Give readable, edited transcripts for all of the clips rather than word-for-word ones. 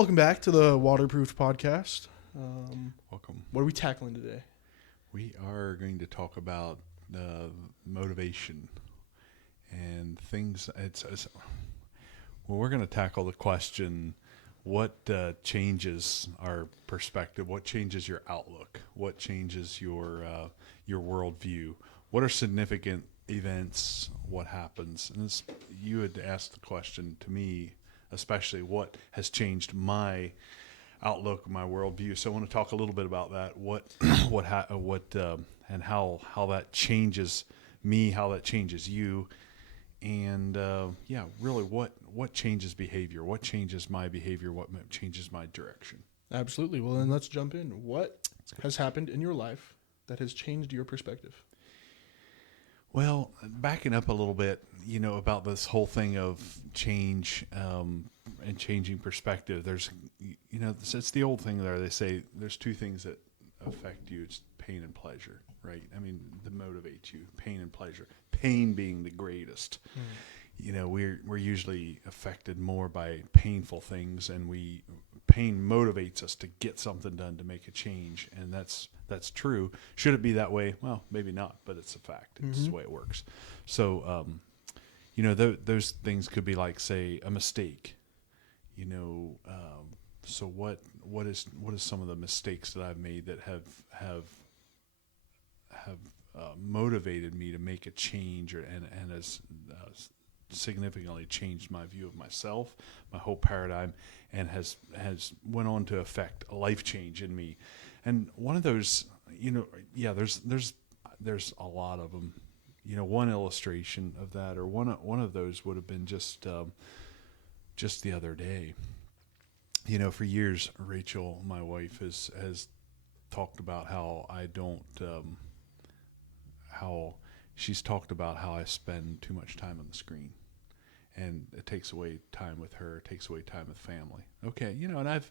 Welcome back to the Waterproof Podcast. Welcome. What are we tackling today? We are going to talk about motivation and things. Well, we're going to tackle the question: what changes our perspective? What changes your outlook? What changes your worldview? What are significant events? What happens? And you had asked the question to me, especially what has changed my outlook, my worldview. So I want to talk a little bit about that. And how that changes me, how that changes you, and really what changes behavior, what changes my behavior, what changes my direction. Absolutely. Well, then let's jump in. What has happened in your life that has changed your perspective? Well, backing up a little bit, about this whole thing of change and changing perspective. There's, it's the old thing there. They say there's two things that affect you. It's pain and pleasure, right? I mean, that motivate you, pain and pleasure. Pain being the greatest. We're usually affected more by painful things, and pain motivates us to get something done, to make a change, and that's true. Should it be that way? Well, maybe not, but it's a fact. It's the way it works. So, those things could be like, say, a mistake. So what is some of the mistakes that I've made that have motivated me to make a change, and has significantly changed my view of myself, my whole paradigm, and has went on to affect a life change in me. And one of those, there's a lot of them. One illustration of that, or one of those would have been just the other day. For years, Rachel, my wife, has talked about how she's talked about how I spend too much time on the screen, and it takes away time with her, it takes away time with family. Okay, and I've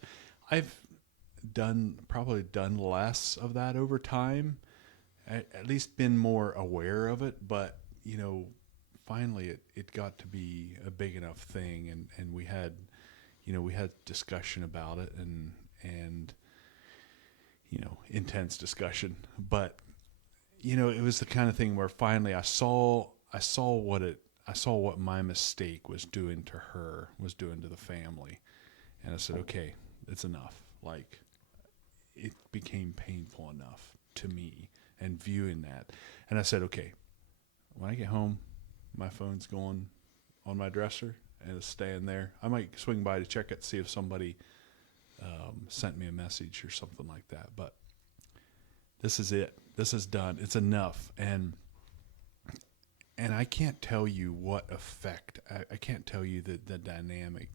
probably done less of that over time, at least been more aware of it, but finally it got to be a big enough thing, and we had discussion about it, and intense discussion, but it was the kind of thing where finally I saw what my mistake was doing to her, was doing to the family, and I said, okay, it's enough. Like, it became painful enough to me, and viewing that, and I said, okay, when I get home, my phone's going on my dresser, and it's staying there. I might swing by to check it, see if somebody sent me a message or something like that, but this is it. This is done. It's enough. And I can't tell you what effect. I can't tell you the dynamic.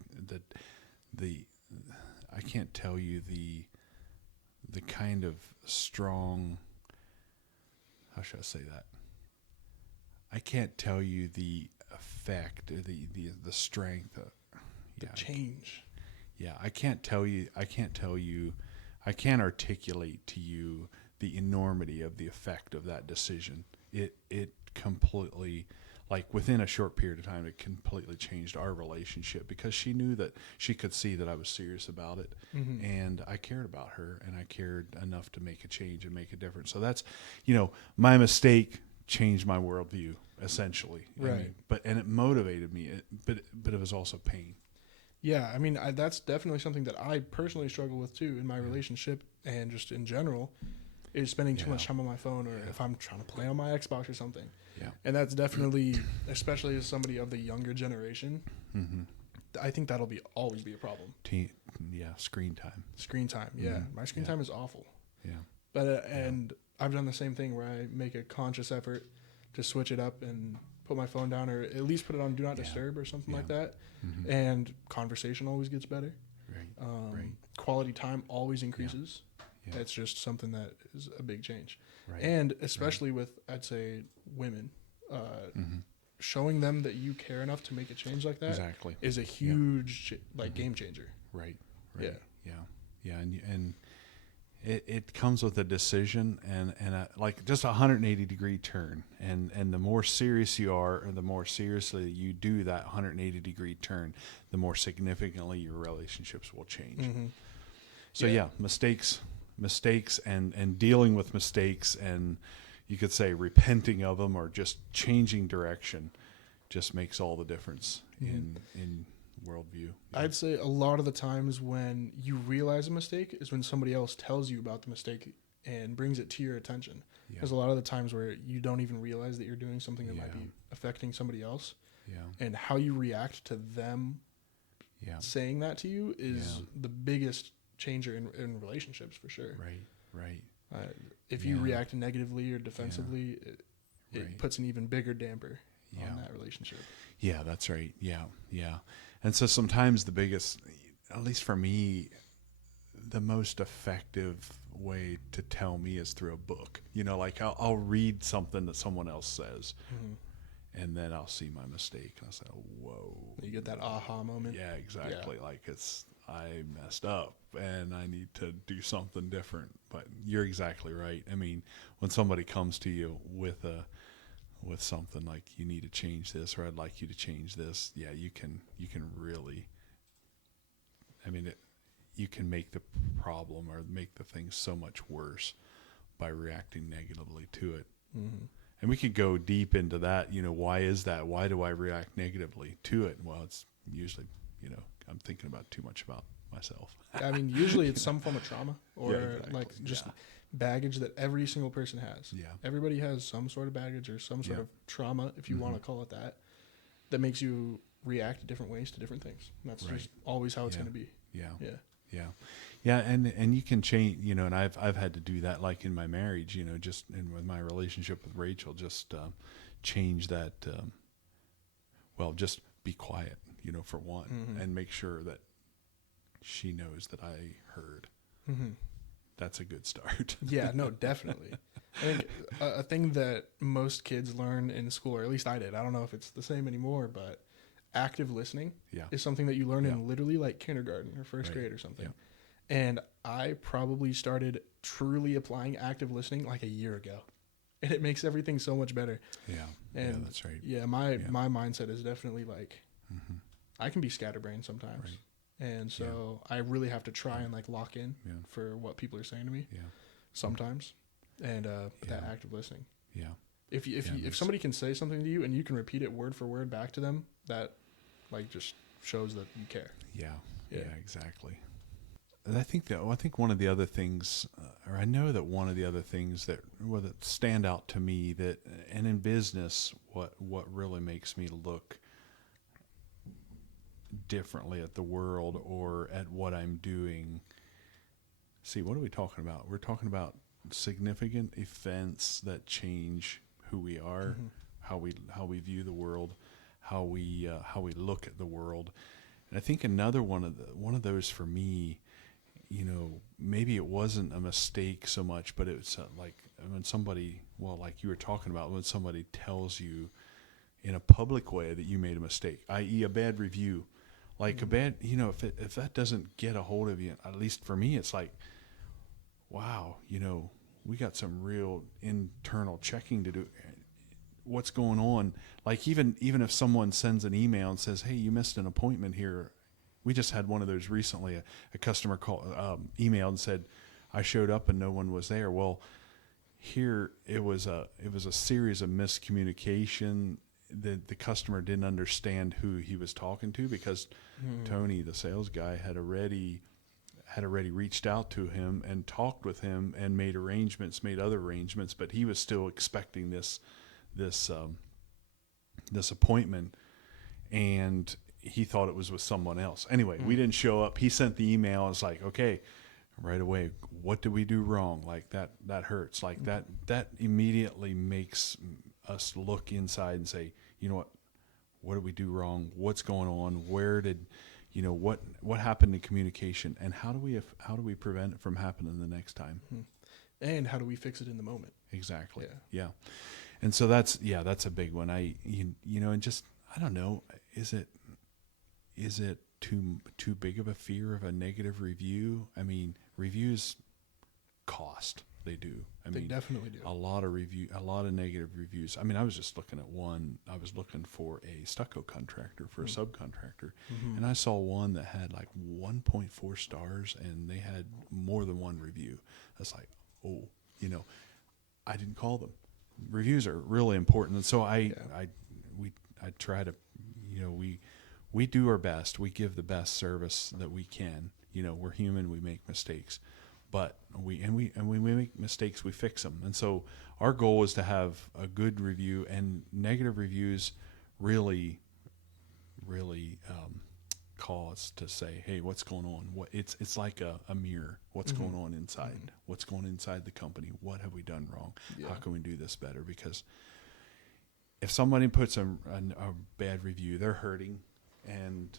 I can't tell you the kind of strong. How should I say that? I can't tell you the effect, the strength, the change. I can't tell you. I can't articulate to you the enormity of the effect of that decision. It completely, like, within a short period of time, it completely changed our relationship, because she knew that she could see that I was serious about it, and I cared about her, and I cared enough to make a change and make a difference. So that's, my mistake changed my worldview, essentially. Right. I mean, and it motivated me, but it was also pain. Yeah, I mean, that's definitely something that I personally struggle with too in my relationship, and just in general, is spending too much time on my phone, or if I'm trying to play on my Xbox or something. Yeah. And that's definitely, especially as somebody of the younger generation, I think that'll always be a problem. Screen time. Screen time, my screen time is awful. Yeah. But and I've done the same thing where I make a conscious effort to switch it up and put my phone down, or at least put it on Do Not Disturb or something like that. And conversation always gets better. Right. Quality time always increases. Yeah. It's just something that is a big change. Right. And especially with, I'd say, women, showing them that you care enough to make a change like that is a huge game changer. Right. Yeah. Yeah. it comes with a decision and like just a 180-degree turn. And the more serious you are, or the more seriously you do that 180-degree turn, the more significantly your relationships will change. Mm-hmm. So yeah, mistakes and dealing with mistakes, and you could say repenting of them or just changing direction just makes all the difference in worldview. Yeah. I'd say a lot of the times when you realize a mistake is when somebody else tells you about the mistake and brings it to your attention. Yeah. There's a lot of the times where you don't even realize that you're doing something that might be affecting somebody else. Yeah. And how you react to them saying that to you is the biggest changer in relationships, for sure. Right. If you react negatively or defensively, it puts an even bigger damper on that relationship. Yeah, that's right. Yeah. And so sometimes the biggest, at least for me, the most effective way to tell me is through a book. You know, like I'll read something that someone else says, and then I'll see my mistake, and I'll say, oh, whoa. You get that aha moment. Yeah, exactly. Yeah. Like I messed up, and I need to do something different. But you're exactly right. I mean, when somebody comes to you with something like, you need to change this, or I'd like you to change this, you can really, I mean, you can make the problem or make the thing so much worse by reacting negatively to it. Mm-hmm. And we could go deep into that. You know, why is that? Why do I react negatively to it? Well, it's usually, I'm thinking about too much about myself. I mean, usually it's some form of trauma or just baggage that every single person has. Yeah. Everybody has some sort of baggage or some sort of trauma, if you want to call it that makes you react different ways to different things. And that's just always how it's going to be. Yeah. And you can change, and I've had to do that, like in my marriage, just with my relationship with Rachel, just change that. Just be quiet, for one, and make sure that she knows that I heard. Mm-hmm. That's a good start. Yeah, no, definitely. I think a thing that most kids learn in school, or at least I did, I don't know if it's the same anymore, but active listening is something that you learn in literally like kindergarten or first grade or something. Yeah. And I probably started truly applying active listening like a year ago. And it makes everything so much better. Yeah, and that's right. Yeah, my mindset is definitely like, I can be scatterbrained sometimes. Right. And so I really have to try and like lock in for what people are saying to me sometimes. And that active listening. Yeah. If somebody can say something to you and you can repeat it word for word back to them, that like just shows that you care. Yeah, exactly. And I think one of the other things, or I know that one of the other things that stand out to me, that, and in business, what really makes me look differently at the world or at what I'm doing. See, what are we talking about? We're talking about significant events that change who we are, how we view the world, how we look at the world. And I think another one of those for me, maybe it wasn't a mistake so much, but it's like when somebody, like you were talking about, when somebody tells you in a public way that you made a mistake, i.e. a bad review, like a bad, if that doesn't get a hold of you, at least for me, it's like, wow, we got some real internal checking to do. What's going on? Like even if someone sends an email and says, hey, you missed an appointment here. We just had one of those recently. A customer emailed and said, I showed up and no one was there. Well, here it was a series of miscommunication. The customer didn't understand who he was talking to, because Tony, the sales guy, had already reached out to him and talked with him and made other arrangements, but he was still expecting this appointment, and he thought it was with someone else. Anyway, we didn't show up. He sent the email. It's like, okay, right away, what did we do wrong? Like that hurts. Like that immediately makes us look inside and say, you know what did we do wrong? What's going on? Where did, what happened in communication, and how do we prevent it from happening the next time? And how do we fix it in the moment? Exactly. Yeah. And so that's a big one. And just, I don't know, is it too big of a fear of a negative review? I mean, reviews cost. They do. They definitely do. A lot of negative reviews. I mean, I was just looking at one. I was looking for a stucco contractor for a subcontractor, and I saw one that had like 1.4 stars, and they had more than one review. I was like, oh, I didn't call them. Reviews are really important, and so I try to, we do our best. We give the best service that we can. We're human. We make mistakes. But when we make mistakes, we fix them. And so our goal is to have a good review, and negative reviews really call us to say, hey, what's going on? It's like a mirror. What's going on inside? What's going on inside the company? What have we done wrong? Yeah. How can we do this better? Because if somebody puts a bad review, they're hurting, and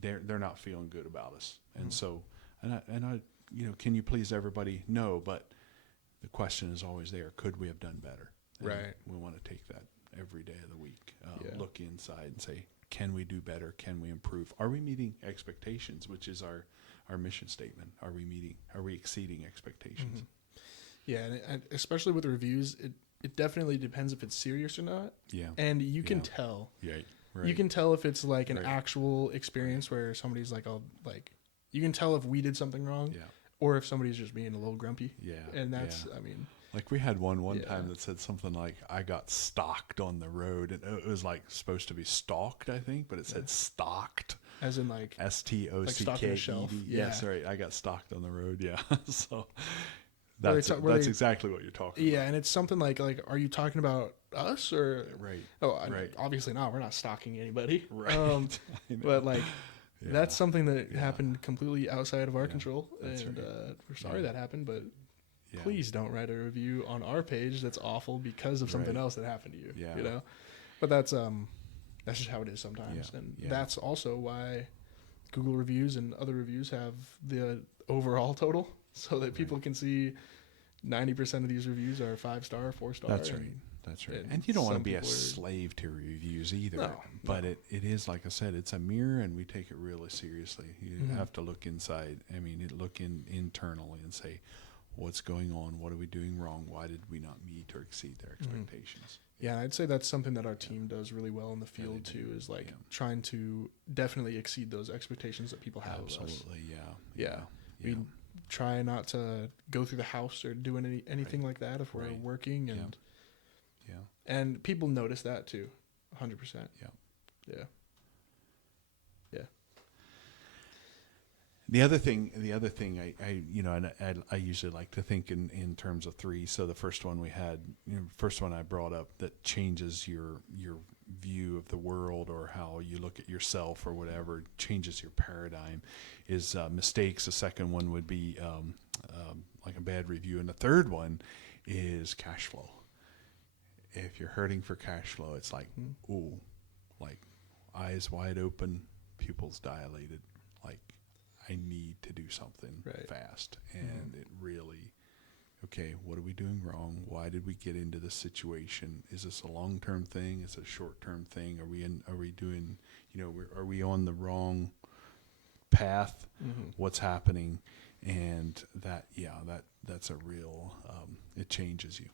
they're not feeling good about us. And so, and I can you please everybody? No, but the question is always there. Could we have done better? And right. We want to take that every day of the week. Look inside and say, can we do better? Can we improve? Are we meeting expectations, which is our mission statement? Are we exceeding expectations? Yeah, and especially with reviews, it definitely depends if it's serious or not. Yeah. And you can tell. Yeah. Right. You can tell if it's like an actual experience where somebody's like, you can tell if we did something wrong. Yeah. Or if somebody's just being a little grumpy. Yeah. And that's, I mean. Like we had one time that said something like, I got stalked on the road. And it was like supposed to be stalked, I think, but it said stocked. As in like. STOCKED. Yes, right. I got stalked on the road. Yeah. So that's exactly what you're talking about. Yeah. And it's something like, are you talking about us or? Right. Oh, right. Obviously not. We're not stalking anybody. Right. But like. Yeah. That's something that happened completely outside of our control, and we're sorry that happened, but please don't write a review on our page that's awful because of something else that happened to you. Yeah. But that's just how it is sometimes, and that's also why Google reviews and other reviews have the overall total, so that people can see 90% of these reviews are 5-star, 4-star. That's right. That's right. And you don't want to be a slave to reviews either. No, but it is, like I said, it's a mirror, and we take it really seriously. You have to look inside. I mean, look internally and say, what's going on? What are we doing wrong? Why did we not meet or exceed their expectations? Yeah, I'd say that's something that our team does really well in the field too, is like trying to definitely exceed those expectations that people have of us. Absolutely, yeah. We try not to go through the house or do anything like that if we're working, and and people notice that too, 100%. Yeah. The other thing I usually like to think in terms of 3. So the first one I brought up that changes your view of the world, or how you look at yourself, or whatever, changes your paradigm, is mistakes. The second one would be like a bad review, and the third one is cash flow. If you're hurting for cash flow, it's like, ooh, like eyes wide open, pupils dilated, like I need to do something fast. And it really, okay, what are we doing wrong? Why did we get into this situation? Is this a long-term thing? Is it a short-term thing? Are we doing, are we on the wrong path? What's happening? And that's a real, it changes you.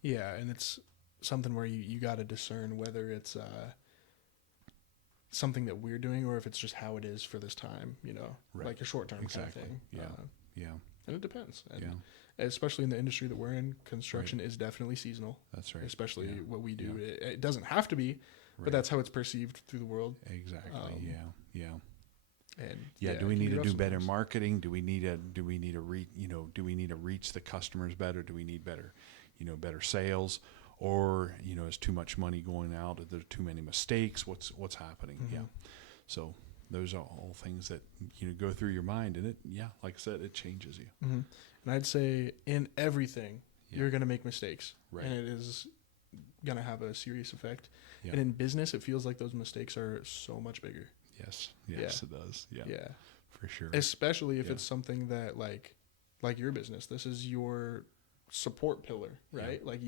Yeah. And it's something where you got to discern whether it's something that we're doing, or if it's just how it is for this time, like a short-term kind of thing. And it depends. And especially in the industry that we're in, construction is definitely seasonal. That's right. Especially what we do. It doesn't have to be, but that's how it's perceived through the world. Exactly. And do we need to do better marketing? Do we need to reach the customers better? Do we need better sales? Or, is too much money going out? Are there too many mistakes? What's happening? So those are all things that, go through your mind, and it, like I said, it changes you. And I'd say in everything, you're going to make mistakes, and it is going to have a serious effect. And in business, it feels like those mistakes are so much bigger. Yes, it does. Yeah, for sure. Especially if it's something that like your business, this is your support pillar, right? Like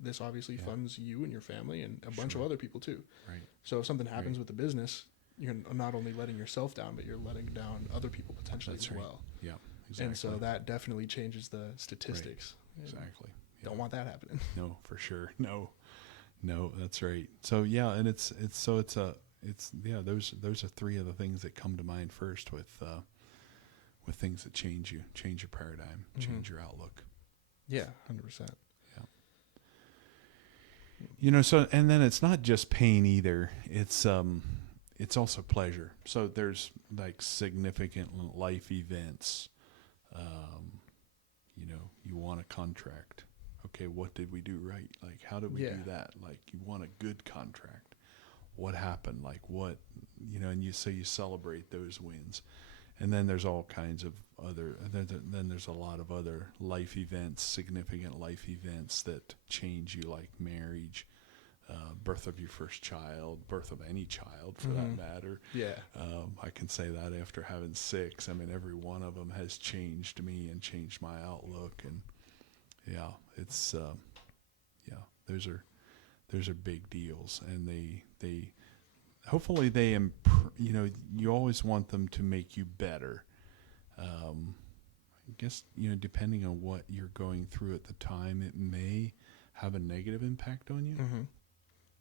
this obviously funds you and your family and a bunch of other people too. Right. So if something happens with the business, you're not only letting yourself down, but you're letting down other people potentially as well. Yeah, exactly. And so that definitely changes the statistics. Right. Exactly. Don't want that happening. No, for sure. No, that's right. So yeah, and it's those are three of the things that come to mind first with things that change your paradigm, change your outlook. Yeah, 100%. Yeah. You know, so and then it's not just pain either. It's also pleasure. So there's like significant life events. You know, you want a contract. Okay, what did we do right? Like, how did we do that? Like, you want a good contract. What happened? Like, what, you know, and you celebrate those wins. And then there's all kinds of other, then there's a lot of other life events, significant life events that change you, like marriage, birth of your first child, birth of any child for that matter. Yeah. I can say that after having 6. I mean, every one of them has changed me and changed my outlook. And yeah, it's, those are big deals. And they hopefully they, you know, you always want them to make you better. I guess, you know, depending on what you're going through at the time, it may have a negative impact on you. Mm-hmm.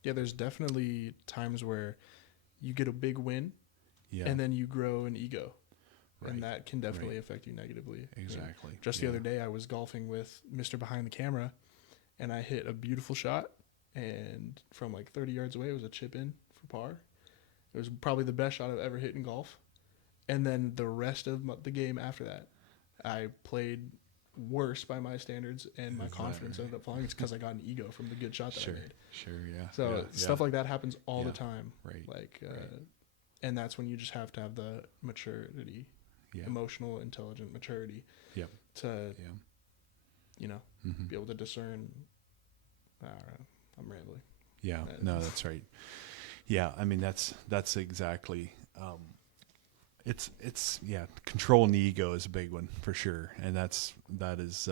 Yeah, there's definitely times where you get a big win, and then you grow an ego, and that can definitely affect you negatively. Exactly. Just the other day, I was golfing with Mr. Behind the Camera, and I hit a beautiful shot, and from like 30 yards away, it was a chip in for par. It was probably the best shot I've ever hit in golf. And then the rest of the game after that, I played worse by my standards, and my confidence ended up falling. It's because I got an ego from the good shot that I made. Sure, yeah. So stuff like that happens all the time. Right. Like, and that's when you just have to have the maturity, emotional, intelligent maturity, to, you know, be able to discern. I don't know. I'm rambling. Yeah. No, that's right. Yeah. I mean, that's exactly. It's controlling the ego is a big one for sure, and that is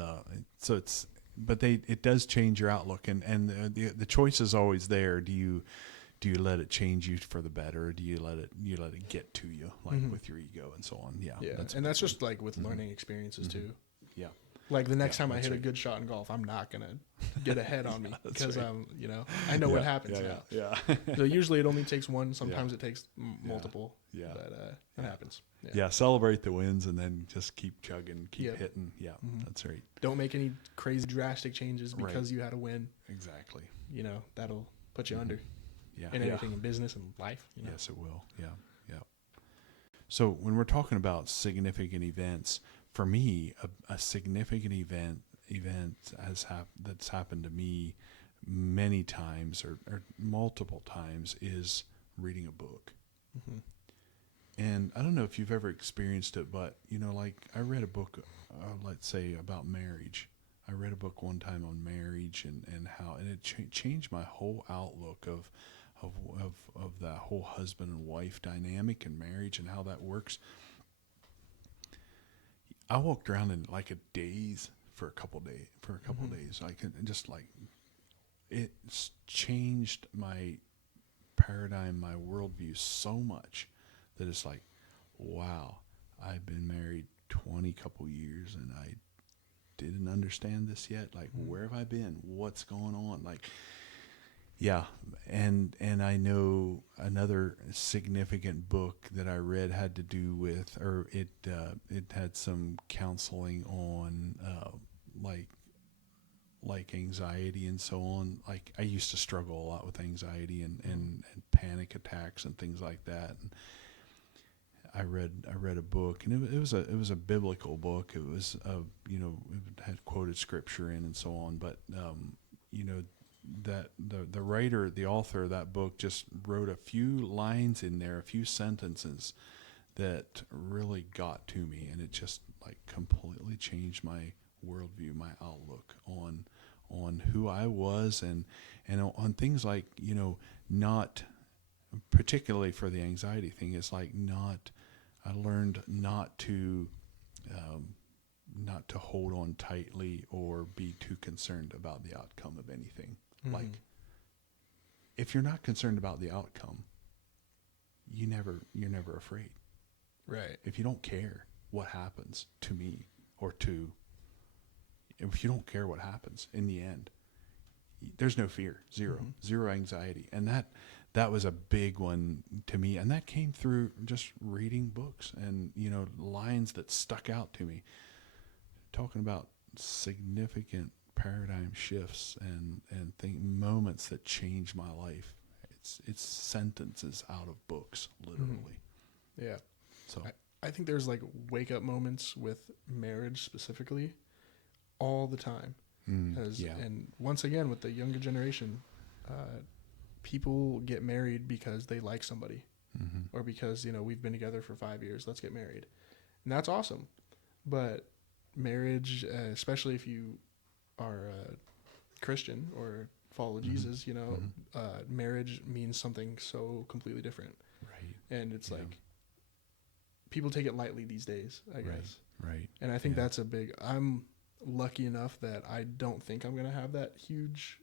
so it's, but it does change your outlook, and the choice is always there. Do you let it change you for the better, or do you let it get to you, like with your ego and so on? That's just like with learning experiences too. Yeah. Like the next time I hit a good shot in golf, I'm not going to get ahead on me because you know, I know what happens now. Yeah. So usually it only takes one. Sometimes it takes multiple. Yeah. But it happens. Yeah. Celebrate the wins and then just keep chugging, keep hitting. Yeah. That's right. Don't make any crazy drastic changes because you had a win. Exactly. You know, that'll put you under. Yeah. In anything in business and life. You know? Yes, it will. Yeah. Yeah. So when we're talking about significant events, for me, a significant event that's happened to me many times or multiple times is reading a book. Mm-hmm. And I don't know if you've ever experienced it, but, you know, like I read a book, let's say about marriage. I read a book one time on marriage and how, and it changed my whole outlook of that whole husband and wife dynamic in marriage and how that works. I walked around in like a daze for a couple days. Like, just like, it's changed my paradigm, my worldview so much that it's like, wow, I've been married 20 couple years and I didn't understand this yet. Like, where have I been? What's going on? Like, yeah. And I know another significant book that I read had to do with, or it had some counseling on, like anxiety and so on. Like, I used to struggle a lot with anxiety and panic attacks and things like that. And I read a book, and it was a biblical book. It was you know, it had quoted scripture in and so on. But you know, that the writer, the author of that book, just wrote a few lines in there, a few sentences that really got to me, and it just like completely changed my worldview, my outlook on who I was, and on things like, you know, not particularly for the anxiety thing. It's like I learned not to hold on tightly or be too concerned about the outcome of anything. Mm-hmm. Like, if you're not concerned about the outcome, you're never afraid. Right. If you don't care what happens to me, or two, if you don't care what happens in the end, there's no fear, zero anxiety. And that was a big one to me. And that came through just reading books and, lines that stuck out to me, talking about significant paradigm shifts and moments that changed my life. It's sentences out of books, literally. Yeah. So I think there's like wake up moments with marriage specifically all the time. And once again, with the younger generation, people get married because they like somebody, or because, we've been together for 5 years, let's get married. And that's awesome. But marriage, especially if you are a Christian or follow Jesus, marriage means something so completely different. Right. And it's like, people take it lightly these days, I guess. Right. And I think that's I'm lucky enough that I don't think I'm going to have that huge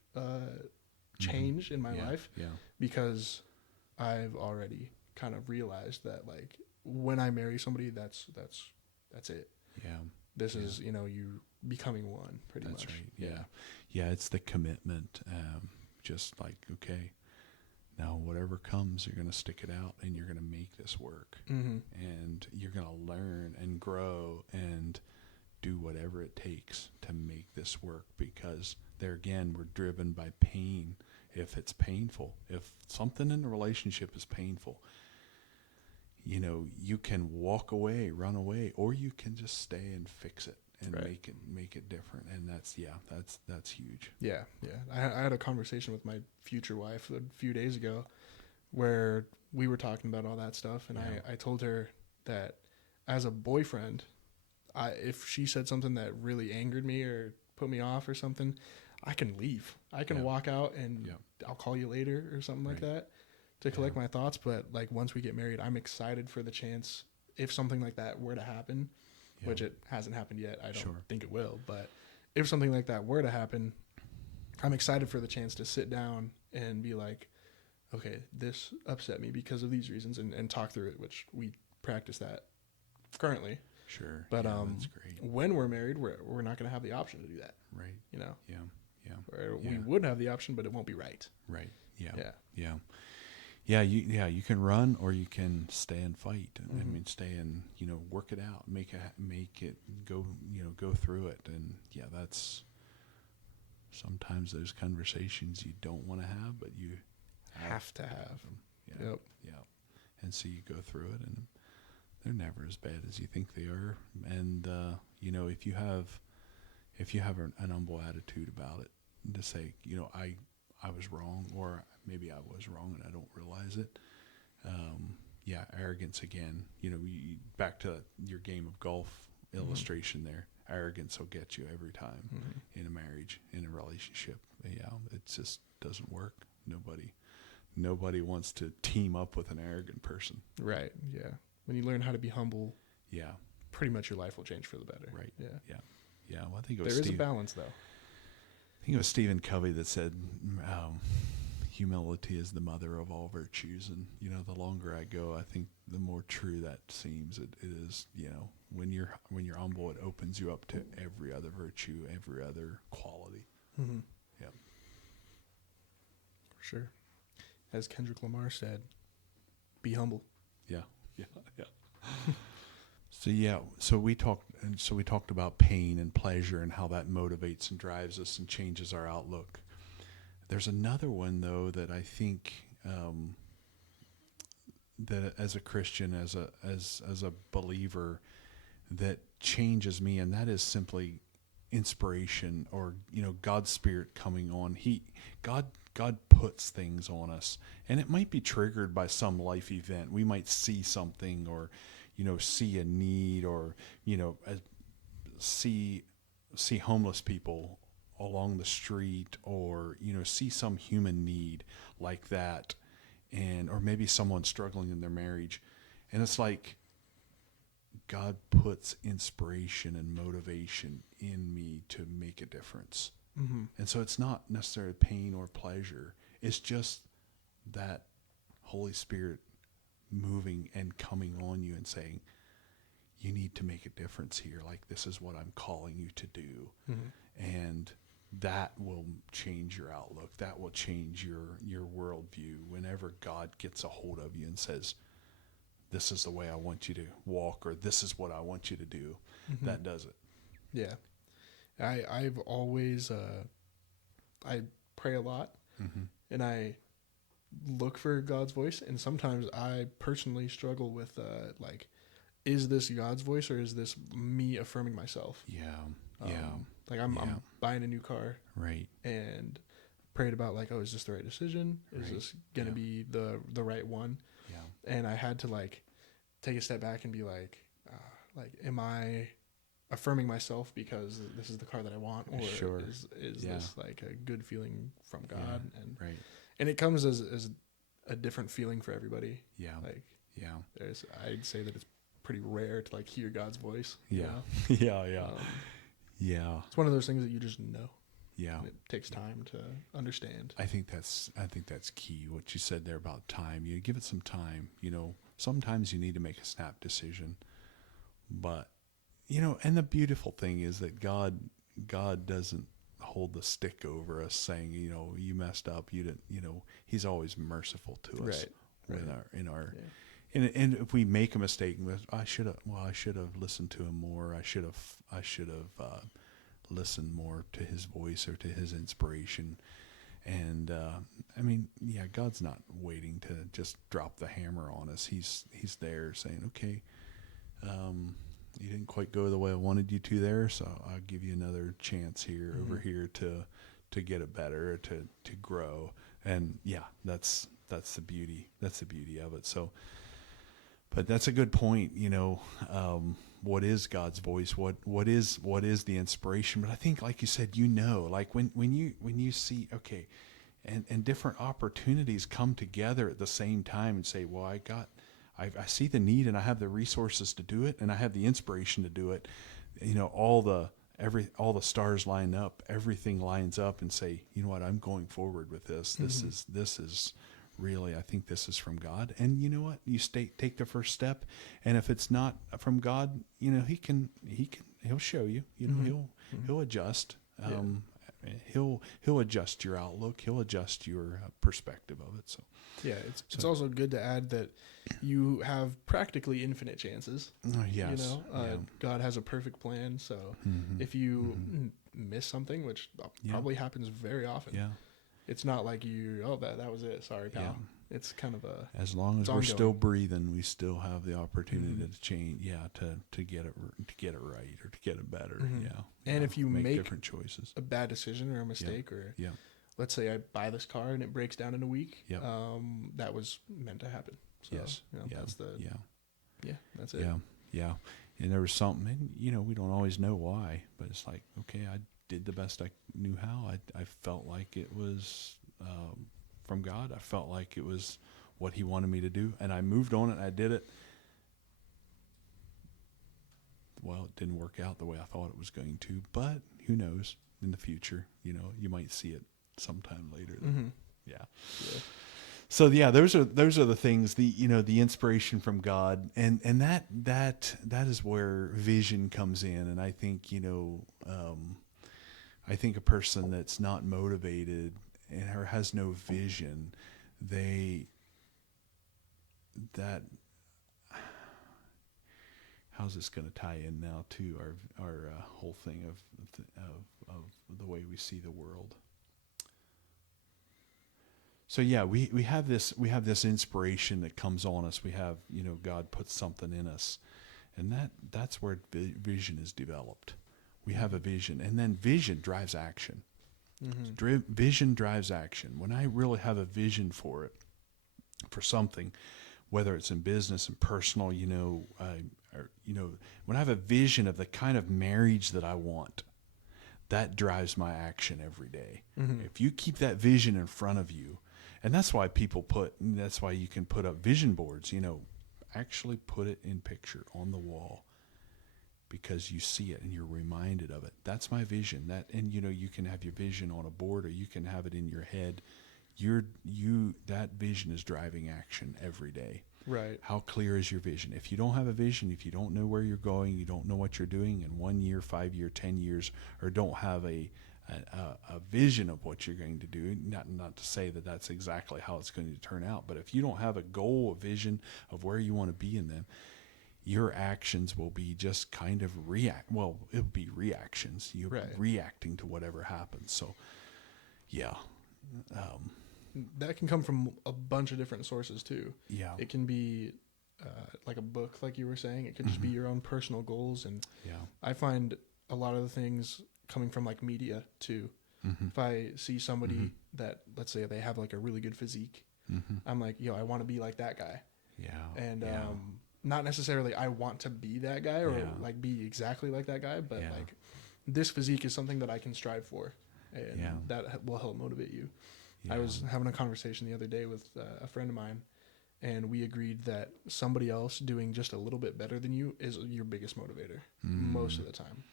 change in my life, because I've already kind of realized that, like, when I marry somebody, that's it. Yeah. This is, you becoming one, pretty much. That's right. Yeah. It's the commitment. Just like, okay, now whatever comes, you're going to stick it out and you're going to make this work. And you're going to learn and grow and do whatever it takes to make this work, because there again, we're driven by pain. If it's painful, if something in the relationship is painful, you can walk away, run away, or you can just stay and fix it and make it different. And that's huge. Yeah. I had a conversation with my future wife a few days ago where we were talking about all that stuff. And I told her that as a boyfriend, if she said something that really angered me or put me off or something, I can leave. I can walk out and I'll call you later or something like that to collect my thoughts. But like, once we get married, I'm excited for the chance, if something like that were to happen, which it hasn't happened yet. I don't think it will. But if something like that were to happen, I'm excited for the chance to sit down and be like, okay, this upset me because of these reasons, and talk through it, which we practice that currently. Sure. But that's great. when we're married, we're not going to have the option to do that. Right. Yeah. We would have the option, but it won't be right. Right. Yeah. You can run or you can stay and fight. I mean, stay and, work it out, make it go, go through it. And that's sometimes those conversations you don't want to have, but you have to have them. Yeah. And so you go through it, and they're never as bad as you think they are. And, if you have an humble attitude about it, to say, I was wrong, or maybe I was wrong and I don't realize it. Arrogance again, back to your game of golf illustration there, arrogance will get you every time in a marriage, in a relationship. It just doesn't work. Nobody wants to team up with an arrogant person. Right. Yeah. When you learn how to be humble, pretty much your life will change for the better. Right. Yeah. Well, I think it was there is a balance, though. I think it was Stephen Covey that said, humility is the mother of all virtues. And, the longer I go, I think the more true that seems. It is, when you're humble, it opens you up to every other virtue, every other quality. Mm-hmm. Yeah. For sure. As Kendrick Lamar said, be humble. Yeah. So we talked about pain and pleasure and how that motivates and drives us and changes our outlook. There's another one, though, that I think that as a Christian, as a believer, that changes me, and that is simply inspiration, or God's Spirit coming on. God puts things on us, and it might be triggered by some life event. We might see something, or see a need, or see homeless people along the street, or see some human need like that, or maybe someone struggling in their marriage, and it's like God puts inspiration and motivation in me to make a difference. Mm-hmm. And so it's not necessarily pain or pleasure. It's just that Holy Spirit moving and coming on you and saying, you need to make a difference here. Like, this is what I'm calling you to do. And that will change your outlook. That will change your worldview whenever God gets a hold of you and says, this is the way I want you to walk, or this is what I want you to do. That does it. Yeah. I've always, I pray a lot, and I look for God's voice, and sometimes I personally struggle with, like, is this God's voice, or is this me affirming myself? Like, I'm buying a new car. Right. And prayed about, like, oh, is this the right decision? Is this going to be the right one? Yeah. And I had to, like, take a step back and be like, am I affirming myself because this is the car that I want, or is this like a good feeling from God? And it comes as a different feeling for everybody. I'd say that it's pretty rare to, like, hear God's voice. You know? It's one of those things that you just know. And it takes time to understand. I think that's key. What you said there about time. You give it some time. Sometimes you need to make a snap decision, but and the beautiful thing is that God doesn't hold the stick over us saying, you messed up. You didn't. He's always merciful to us. And if we make a mistake, I should have listened to him more. I should have listened more to his voice or to his inspiration. And God's not waiting to just drop the hammer on us. He's there saying, okay, you didn't quite go the way I wanted you to there, so I'll give you another chance here over here to get it better, to grow. And that's the beauty. That's the beauty of it. So, but that's a good point. What is God's voice? What is the inspiration? But I think, like you said, like when you see, okay, and different opportunities come together at the same time and say, well, I see the need and I have the resources to do it and I have the inspiration to do it. All the stars line up, everything lines up and say, you know what, I'm going forward with this. This is really, I think this is from God. And you know what? You take the first step, and if it's not from God, he'll show you. He'll adjust. He'll adjust your outlook. He'll adjust your perspective of it. So it's also good to add that you have practically infinite chances. Yes. God has a perfect plan. So if you miss something, which probably happens very often. It's not like that was it. Sorry, pal. It's kind of as long as we're ongoing. Still breathing, we still have the opportunity to change. To get it right or to get it better. And if you make different choices, a bad decision or a mistake, or let's say I buy this car and it breaks down in a week, that was meant to happen. So, that's that's it. And there was something, and we don't always know why, but it's like, okay, I did the best I knew how. I felt like it was from God. I felt like it was what he wanted me to do, and I moved on it. I did it. Well, it didn't work out the way I thought it was going to, but who knows? In the future, you might see it sometime later. So those are the things, the inspiration from God, and that is where vision comes in. And I think I think a person that's not motivated or has no vision, how's this going to tie in now to our whole thing of the way we see the world? So we have this inspiration that comes on us. We have, God puts something in us, and that's where vision is developed. We have a vision, and then vision drives action. Vision drives action. When I really have a vision for something, whether it's in business and personal, when I have a vision of the kind of marriage that I want, that drives my action every day. If you keep that vision in front of you, and that's why you can put up vision boards, actually put it in picture on the wall, because you see it and you're reminded of it. That's my vision. You can have your vision on a board, or you can have it in your head. That vision is driving action every day. Right. How clear is your vision? If you don't have a vision, if you don't know where you're going, you don't know what you're doing in 1 year, 5 year, 10 years, or don't have a vision of what you're going to do, not to say that that's exactly how it's going to turn out, but if you don't have a goal, a vision of where you want to be in them, your actions will be just kind of it'll be reactions. You're reacting to whatever happens. So, yeah. That can come from a bunch of different sources too. Yeah. It can be like a book, like you were saying. It could just be your own personal goals. And I find a lot of the things coming from like media too. If I see somebody that, let's say they have like a really good physique, I'm like, yo, I want to be like that guy. Yeah. And not necessarily I want to be that guy or like be exactly like that guy, but like this physique is something that I can strive for, and that will help motivate you. I was having a conversation the other day with a friend of mine, and we agreed that somebody else doing just a little bit better than you is your biggest motivator most of the time.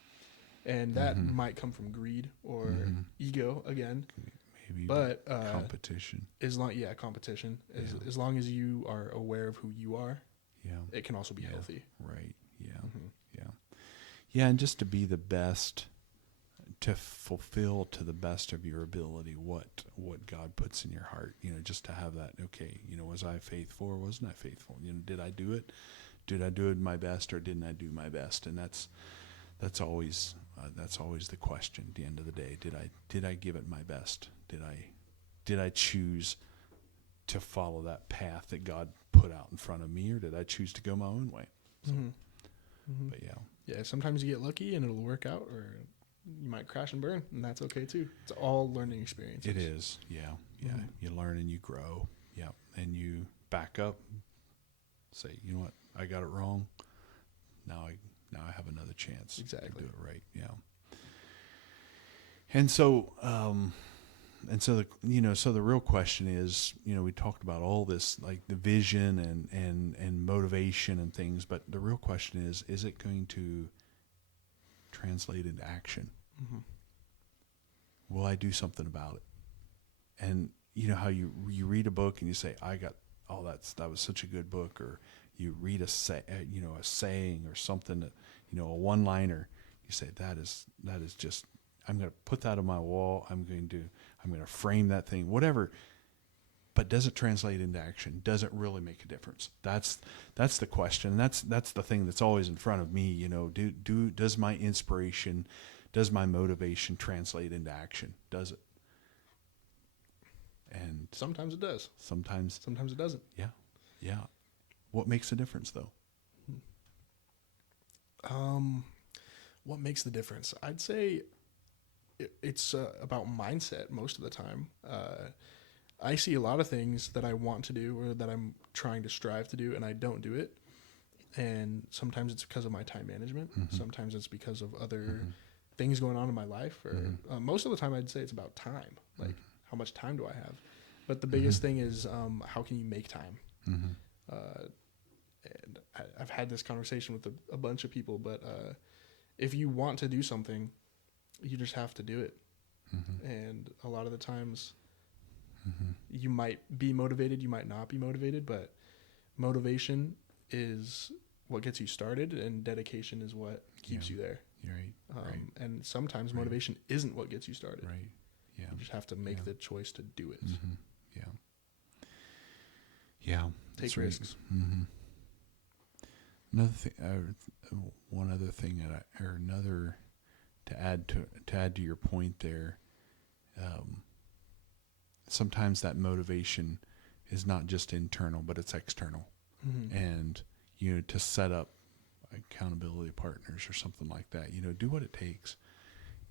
And that might come from greed or ego again. Maybe, but competition. Competition. As long as you are aware of who you are, it can also be healthy. Right. Yeah, and just to be the best, to fulfill to the best of your ability what God puts in your heart. Just to have that. Okay, was I faithful or wasn't I faithful? Did I do it? Did I do it my best or didn't I do my best? And that's always the question at the end of the day. Did I give it my best? Did I choose to follow that path that God put out in front of me, or did I choose to go my own way? So, but sometimes you get lucky and it'll work out, or you might crash and burn, and that's okay too. It's all learning experiences. It is. You learn and you grow, and you back up, say, you know what, I got it wrong, now I have another chance to do it right. And so the real question is, we talked about all this, like the vision and motivation and things, but the real question is it going to translate into action? Will I do something about it? And how you read a book and you say, that was such a good book, or you read a saying or something that, a one-liner, you say, that is just, I'm going to put that on my wall. I'm going to frame that thing, whatever. But does it translate into action? Does it really make a difference? That's the question. That's the thing that's always in front of me. Does my inspiration, does my motivation translate into action? Does it? And sometimes it does. Sometimes it doesn't. Yeah. What makes a difference, though? What makes the difference? I'd say it's about mindset most of the time. I see a lot of things that I want to do or that I'm trying to strive to do, and I don't do it. And sometimes it's because of my time management. Sometimes it's because of other things going on in my life. Or most of the time, I'd say it's about time. Like, how much time do I have? But the biggest thing is how can you make time? And I've had this conversation with a bunch of people, but if you want to do something, you just have to do it. And a lot of the times you might be motivated, you might not be motivated, but motivation is what gets you started, and dedication is what keeps you there. Right. And sometimes motivation isn't what gets you started. Right. Yeah. You just have to make the choice to do it. Yeah. Take risks. Another thing, one other thing to add to your point there. Sometimes that motivation is not just internal, but it's external, and to set up accountability partners or something like that. Do what it takes.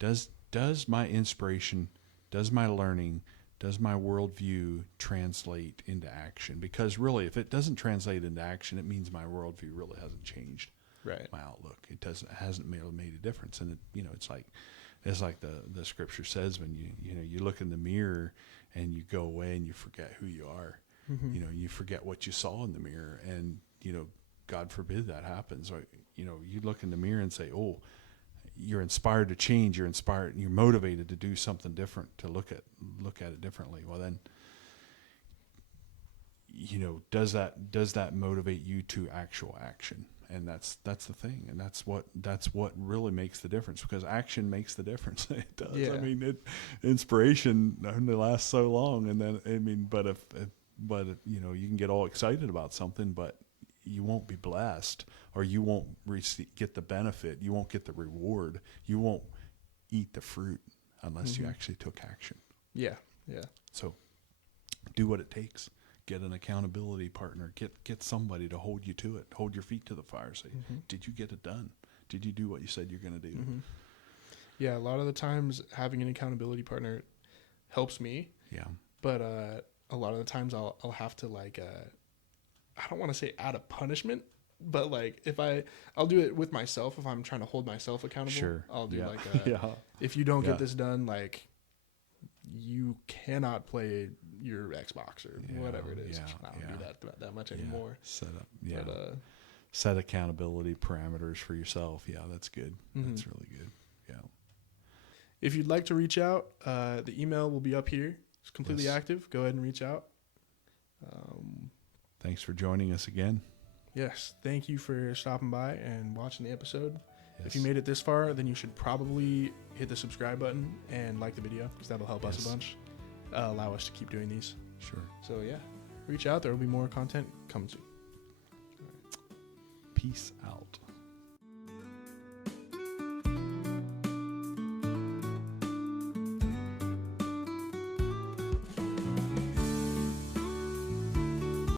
Does my inspiration, does my learning, does my worldview translate into action? Because really, if it doesn't translate into action, it means my worldview really hasn't changed. Right. My outlook. It hasn't made a difference. And it's like the scripture says, when you look in the mirror and you go away and you forget who you are. You forget what you saw in the mirror, and God forbid that happens. Or, you look in the mirror and say, oh, you're inspired to change, you're motivated to do something different, to look at it differently. Well, then does that motivate you to actual action? And that's the thing, and that's what really makes the difference, because action makes the difference. It does. Yeah. I mean, inspiration only lasts so long, and then but if you can get all excited about something, but you won't be blessed, or you won't get the benefit, you won't get the reward, you won't eat the fruit unless you actually took action. Yeah. So do what it takes. Get an accountability partner. Get somebody to hold you to it. Hold your feet to the fire. Say, did you get it done? Did you do what you said you're going to do? Yeah, a lot of the times having an accountability partner helps me. Yeah. But a lot of the times I'll have to like I don't want to say out of punishment, but like I'll do it with myself if I'm trying to hold myself accountable. Sure. I'll do if you don't get this done, like you cannot play your Xbox or whatever it is. I don't do that much anymore. Set up. Yeah. But, set accountability parameters for yourself. Yeah, that's good. That's really good. Yeah. If you'd like to reach out, the email will be up here. It's completely active. Go ahead and reach out. Thanks for joining us again. Yes. Thank you for stopping by and watching the episode. Yes. If you made it this far, then you should probably hit the subscribe button and like the video, because that'll help us a bunch. Allow us to keep doing these. Sure. So reach out. There will be more content coming soon. Peace out.